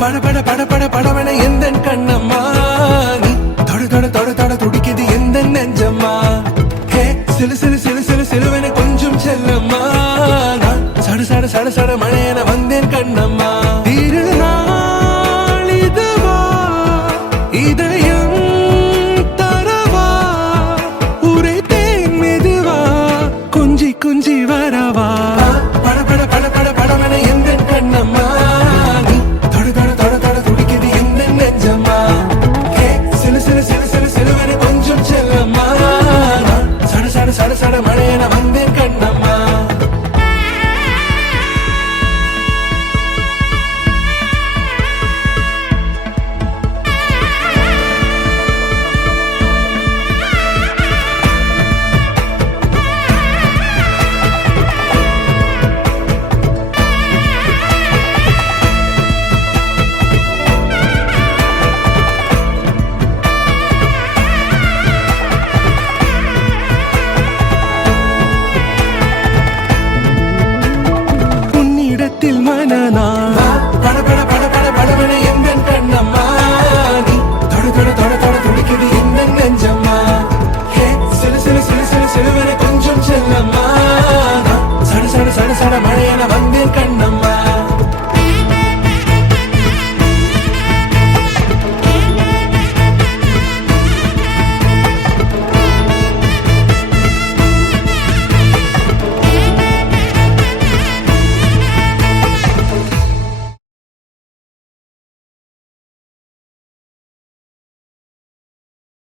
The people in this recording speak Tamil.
பட பட பட பட படவன எந்த கண்ணம்மா நீ தொட தொட தொட தொட துடிக்குது எந்த நெஞ்சம்மா ஹே சிலு சிலு சிலு சிலு சிலுவன கொஞ்சம் செல்லம்மா நான் சட சட சட சட மழையன வந்தேன் கண்ணம்மா தீருனா